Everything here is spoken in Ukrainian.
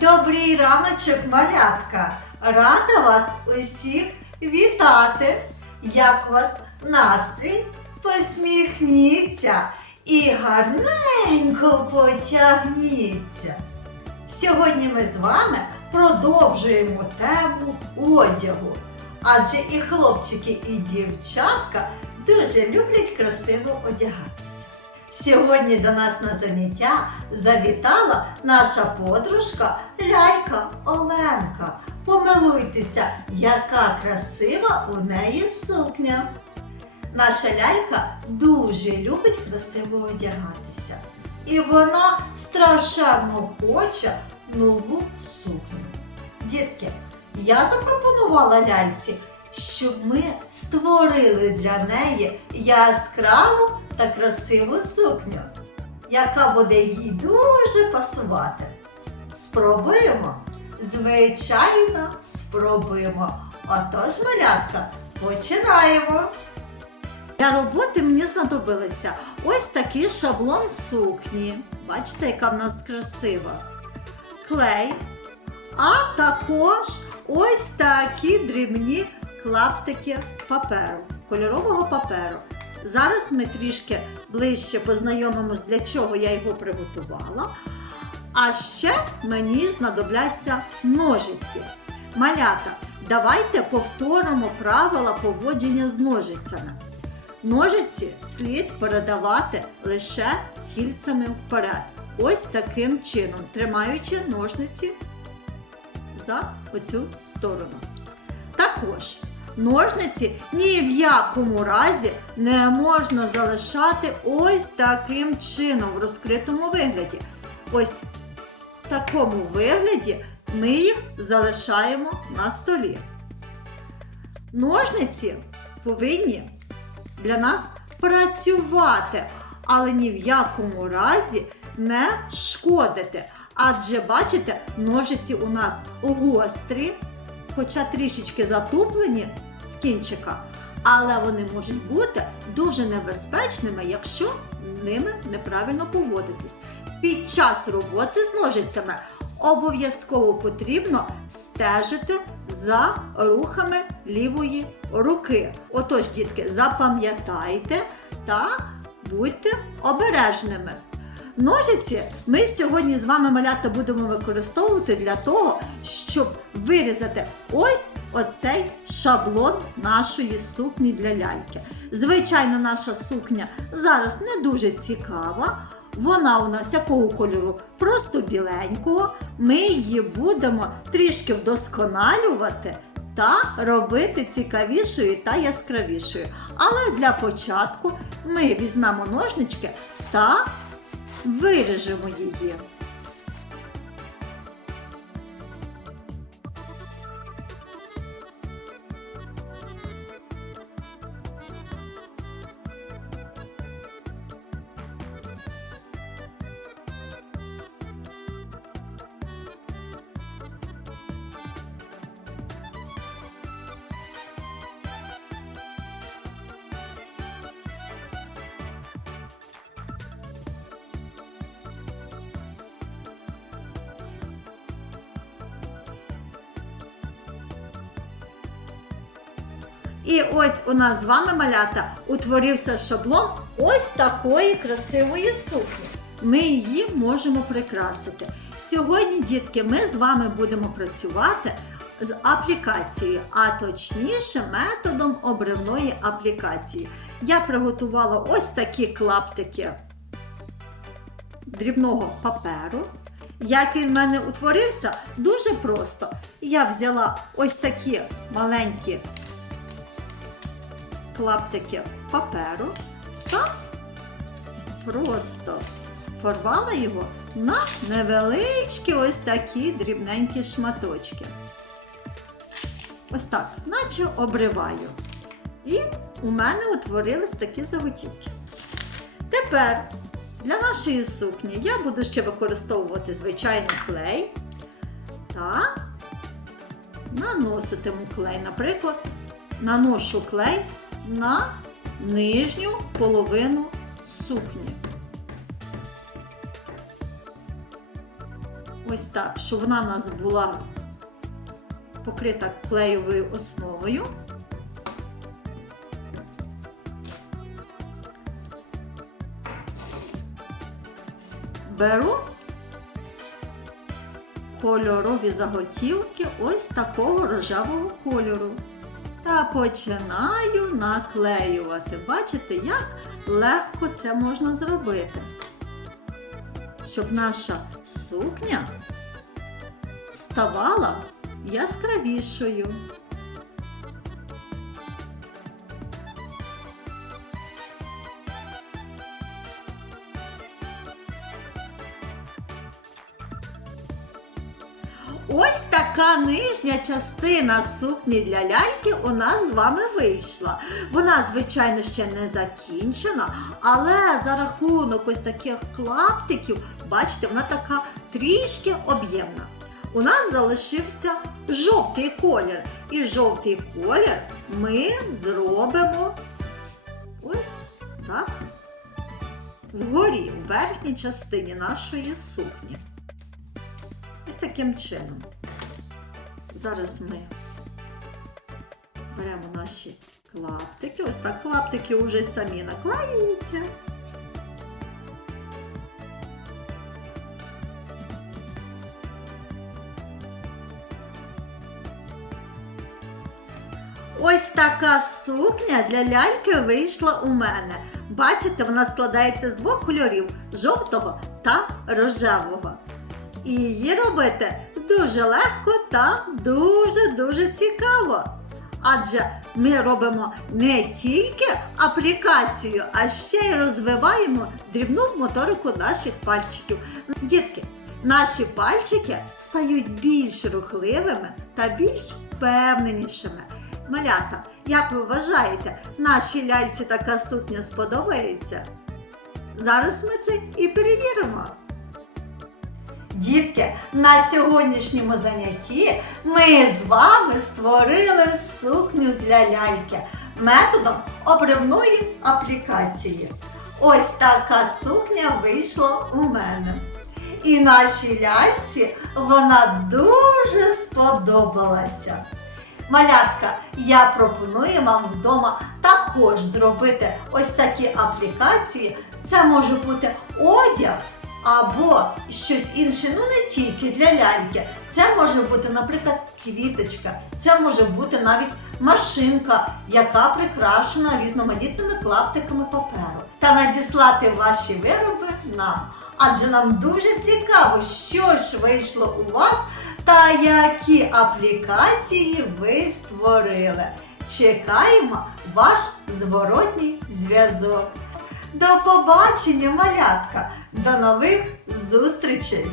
Добрий раночок, малятка! Рада вас усіх вітати! Як у вас настрій? Посміхніться і гарненько потягніться. Сьогодні ми з вами продовжуємо тему одягу. Адже і хлопчики, і дівчатка дуже люблять красиво одягатися. Сьогодні до нас на заняття завітала наша подружка Лялька Оленка. Помилуйтеся, яка красива у неї сукня. Наша лялька дуже любить красиво одягатися. І вона страшенно хоче нову сукню. Дітки, я запропонувала ляльці, щоб ми створили для неї яскраву та красиву сукню, яка буде їй дуже пасувати. Спробуємо? Звичайно, спробуємо. Отож, малятка, починаємо. Для роботи мені знадобилися ось такий шаблон сукні. Бачите, яка в нас красива. Клей, а також ось такі дрібні клаптики паперу, кольорового паперу. Зараз ми трішки ближче познайомимось, для чого я його приготувала. А ще мені знадобляться ножиці. Малята, давайте повторимо правила поводження з ножицями. Ножиці слід передавати лише кільцями вперед. Ось таким чином, тримаючи ножниці за оцю сторону. Також ножниці ні в якому разі не можна залишати ось таким чином в розкритому вигляді. Ось в такому вигляді ми їх залишаємо на столі. Ножниці повинні для нас працювати, але ні в якому разі не шкодити. Адже бачите, ножиці у нас гострі, хоча трішечки затуплені з кінчика, але вони можуть бути дуже небезпечними, якщо ними неправильно поводитись. Під час роботи з ножицями обов'язково потрібно стежити за рухами лівої руки. Отож, дітки, запам'ятайте та будьте обережними. Ножиці ми сьогодні з вами малята будемо використовувати для того, щоб вирізати ось оцей шаблон нашої сукні для ляльки. Звичайно, наша сукня зараз не дуже цікава. Вона у нас якого кольору? Просто біленького. Ми її будемо трішки вдосконалювати та робити цікавішою та яскравішою. Але для початку ми візьмемо ножнички та виріжемо її. І ось у нас з вами малята утворився шаблон ось такої красивої сукні. Ми її можемо прикрасити. Сьогодні, дітки, ми з вами будемо працювати з аплікацією, а точніше методом обривної аплікації. Я приготувала ось такі клаптики дрібного паперу. Як він в мене утворився, дуже просто. Я взяла ось такі маленькі клаптики паперу та просто порвала його на невеличкі ось такі дрібненькі шматочки. Ось так, наче обриваю. І у мене утворились такі заготівки. Тепер для нашої сукні я буду ще використовувати звичайний клей та наноситиму клей. Наприклад, наношу клей на нижню половину сукні. ось так, щоб вона в нас була покрита клеєвою основою. Беру кольорові заготівки ось такого рожевого кольору. Та починаю наклеювати. Бачите, як легко це можна зробити. Щоб наша сукня ставала яскравішою. Ось така нижня частина сукні для ляльки у нас з вами вийшла. Вона, звичайно, ще не закінчена, але за рахунок ось таких клаптиків, бачите, вона така трішки об'ємна. У нас залишився жовтий колір. І жовтий колір ми зробимо ось так вгорі, в верхній частині нашої сукні. Ось таким чином. Зараз ми беремо наші клаптики. Ось так клаптики вже самі наклеюються. Ось така сукня для ляльки вийшла у мене. Бачите, вона складається з двох кольорів жовтого та рожевого. І її робити дуже легко та дуже-дуже цікаво. Адже ми робимо не тільки аплікацію, а ще й розвиваємо дрібну моторику наших пальчиків. Дітки, наші пальчики стають більш рухливими та більш впевненішими. Малята, як ви вважаєте, нашій ляльці така сукня сподобається? Зараз ми це і перевіримо. Дітки, на сьогоднішньому занятті ми з вами створили сукню для ляльки методом обривної аплікації. Ось така сукня вийшла у мене. І нашій ляльці вона дуже сподобалася. Малятка, я пропоную вам вдома також зробити ось такі аплікації. Це може бути одяг або щось інше, ну не тільки для ляльки. Це може бути, наприклад, квіточка, це може бути навіть машинка, яка прикрашена різноманітними клаптиками паперу. Та надіслати ваші вироби нам. Адже нам дуже цікаво, що ж вийшло у вас та які аплікації ви створили. Чекаємо ваш зворотній зв'язок. До побачення, малятка! До нових зустрічей!